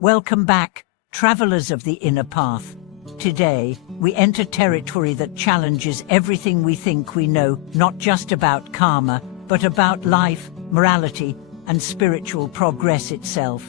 Welcome back, travelers of the inner path. Today, we enter territory that challenges everything we think we know, not just about karma, but about life, morality, and spiritual progress itself.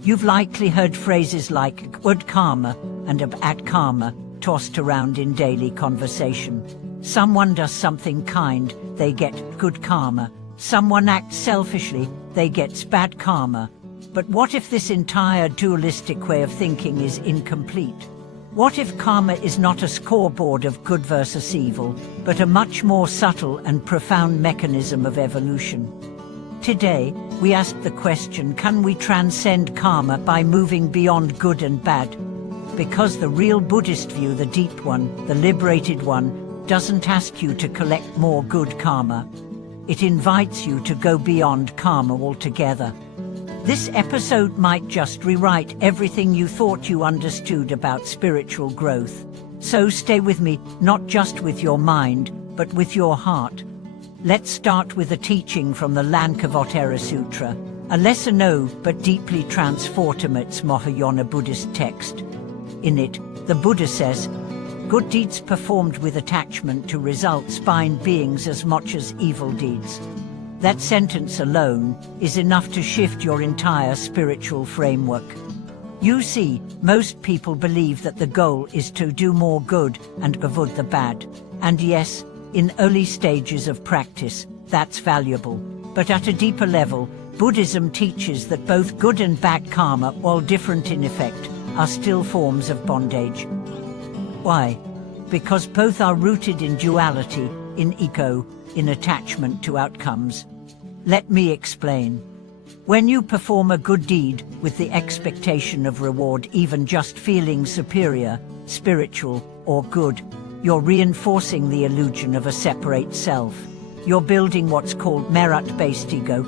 You've likely heard phrases like good karma and bad karma tossed around in daily conversation. Someone does something kind, they get good karma. Someone acts selfishly, they get bad karma. But what if this entire dualistic way of thinking is incomplete? What if karma is not a scoreboard of good versus evil, but a much more subtle and profound mechanism of evolution? Today, we ask the question, can we transcend karma by moving beyond good and bad? Because the real Buddhist view, the deep one, the liberated one, doesn't ask you to collect more good karma. It invites you to go beyond karma altogether. This episode might just rewrite everything you thought you understood about spiritual growth. So stay with me, not just with your mind, but with your heart. Let's start with a teaching from the Lankavatara Sutra, a lesser-known but deeply transformative Mahayana Buddhist text. In it, the Buddha says, "Good deeds performed with attachment to results bind beings as much as evil deeds." That sentence alone is enough to shift your entire spiritual framework. You see, most people believe that the goal is to do more good and avoid the bad. And yes, in early stages of practice, that's valuable. But at a deeper level, Buddhism teaches that both good and bad karma, while different in effect, are still forms of bondage. Why? Because both are rooted in duality, in ego, in attachment to outcomes. Let me explain. When you perform a good deed with the expectation of reward, even just feeling superior, spiritual, or good, you're reinforcing the illusion of a separate self. You're building what's called merit-based ego.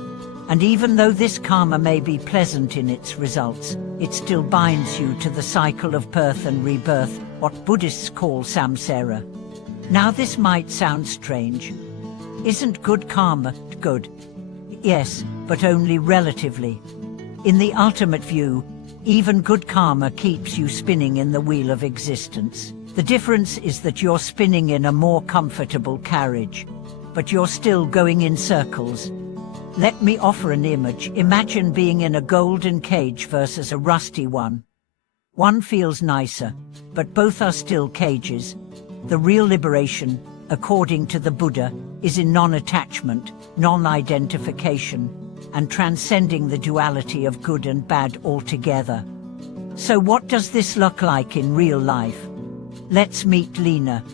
And even though this karma may be pleasant in its results, it still binds you to the cycle of birth and rebirth, what Buddhists call samsara. Now this might sound strange. Isn't good karma good? Yes, but only relatively. In the ultimate view, even good karma keeps you spinning in the wheel of existence. The difference is that you're spinning in a more comfortable carriage, but you're still going in circles. Let me offer an image. Imagine being in a golden cage versus a rusty one. One feels nicer, but both are still cages. The real liberation, according to the Buddha, is in non-attachment, non-identification, and transcending the duality of good and bad altogether. So what does this look like in real life? Let's meet Lena.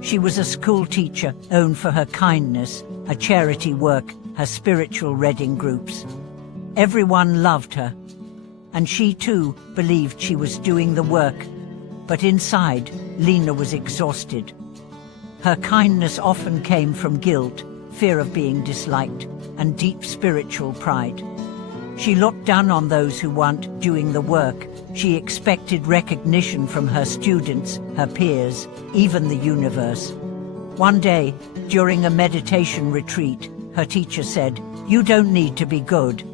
She was a school teacher known for her kindness, her charity work, her spiritual reading groups. Everyone loved her. And she too believed she was doing the work. But inside, Lena was exhausted. Her kindness often came from guilt, fear of being disliked, and deep spiritual pride. She looked down on those who weren't doing the work. She expected recognition from her students, her peers, even the universe. One day, during a meditation retreat, her teacher said, "You don't need to be good.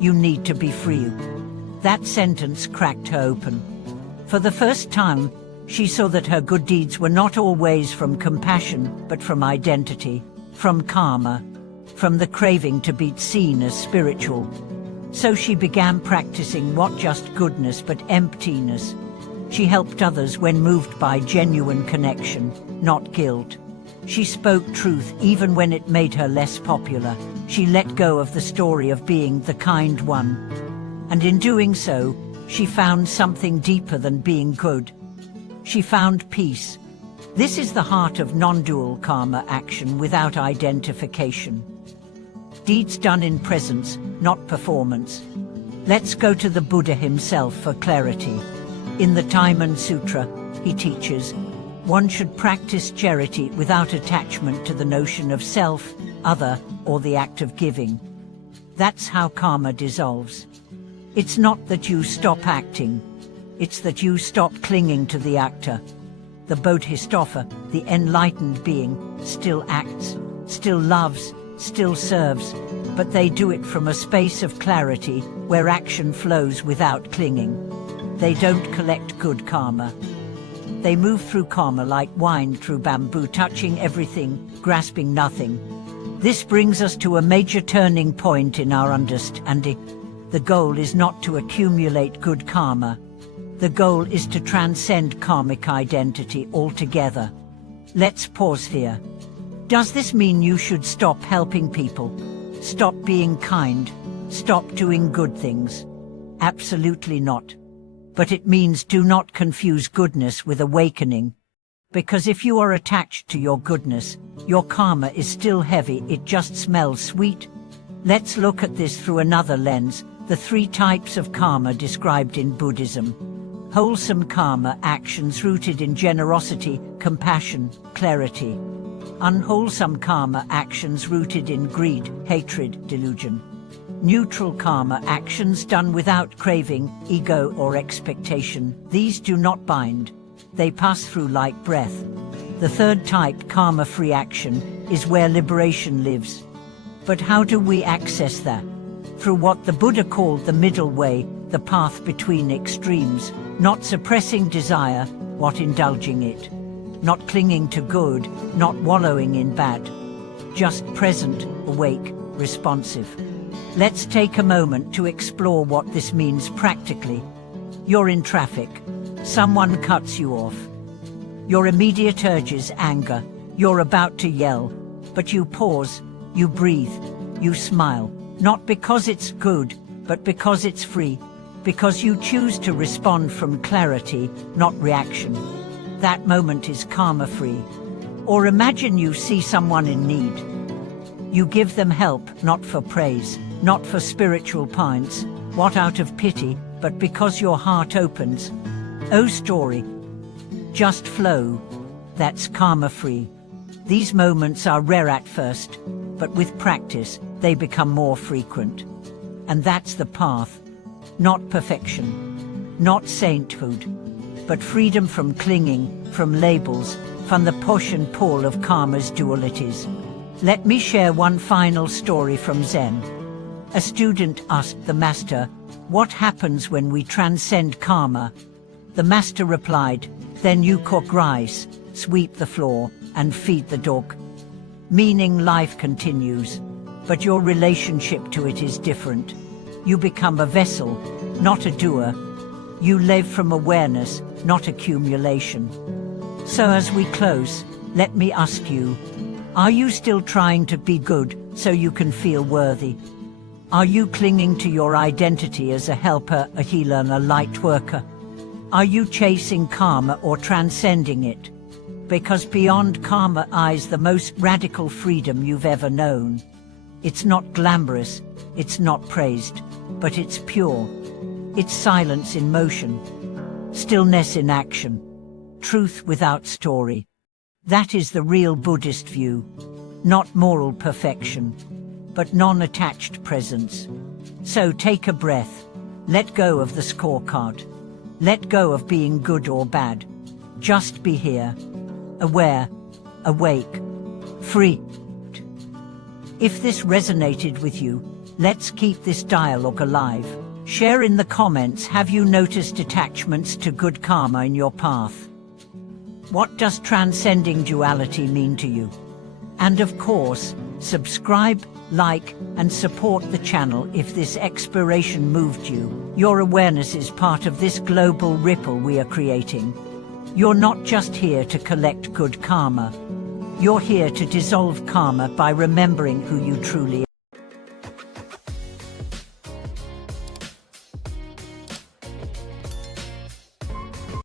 You need to be free." That sentence cracked her open. For the first time, she saw that her good deeds were not always from compassion, but from identity, from karma, from the craving to be seen as spiritual. So she began practicing not just goodness but emptiness. She helped others when moved by genuine connection, not guilt. She spoke truth even when it made her less popular. She let go of the story of being the kind one. And in doing so, she found something deeper than being good. She found peace. This is the heart of non-dual karma action without identification. Deeds done in presence, not performance. Let's go to the Buddha himself for clarity. In the Timon Sutra, he teaches, one should practice charity without attachment to the notion of self, other, or the act of giving. That's how karma dissolves. It's not that you stop acting. It's that you stop clinging to the actor. The Bodhisattva, the enlightened being, still acts, still loves, still serves, but they do it from a space of clarity where action flows without clinging. They don't collect good karma. They move through karma like wine through bamboo, touching everything, grasping nothing. This brings us to a major turning point in our understanding. The goal is not to accumulate good karma. The goal is to transcend karmic identity altogether. Let's pause here. Does this mean you should stop helping people? Stop being kind? Stop doing good things? Absolutely not. But it means do not confuse goodness with awakening. Because if you are attached to your goodness, your karma is still heavy, it just smells sweet. Let's look at this through another lens, the 3 types of karma described in Buddhism. Wholesome karma, actions rooted in generosity, compassion, clarity. Unwholesome karma, actions rooted in greed, hatred, delusion. Neutral karma, actions done without craving, ego or expectation. These do not bind. They pass through like breath. The 3rd type, karma-free action, is where liberation lives. But how do we access that? Through what the Buddha called the middle way, the path between extremes, not suppressing desire, what indulging it. Not clinging to good, not wallowing in bad. Just present, awake, responsive. Let's take a moment to explore what this means practically. You're in traffic. Someone cuts you off. Your immediate urge is anger. You're about to yell. But you pause, you breathe, you smile. Not because it's good, but because it's free. Because you choose to respond from clarity, not reaction. That moment is karma-free. Or imagine you see someone in need. You give them help, not for praise, not for spiritual points, what out of pity, but because your heart opens. Oh story. Just flow. That's karma-free. These moments are rare at first, but with practice, they become more frequent. And that's the path. Not perfection, not sainthood, but freedom from clinging, from labels, from the push and pull of karma's dualities. Let me share one final story from Zen. A student asked the master, "What happens when we transcend karma?" The master replied, "Then you cook rice, sweep the floor, and feed the dog." Meaning life continues, but your relationship to it is different. You become a vessel, not a doer. You live from awareness, not accumulation. So as we close, let me ask you, are you still trying to be good so you can feel worthy? Are you clinging to your identity as a helper, a healer, and a light worker? Are you chasing karma or transcending it? Because beyond karma lies the most radical freedom you've ever known. It's not glamorous, it's not praised, but it's pure. It's silence in motion, stillness in action, truth without story. That is the real Buddhist view. Not moral perfection, but non-attached presence. So take a breath. Let go of the scorecard. Let go of being good or bad. Just be here, aware, awake, free. If this resonated with you, let's keep this dialogue alive. Share in the comments, have you noticed attachments to good karma in your path? What does transcending duality mean to you? And of course, subscribe, like, and support the channel if this exploration moved you. Your awareness is part of this global ripple we are creating. You're not just here to collect good karma. You're here to dissolve karma by remembering who you truly are.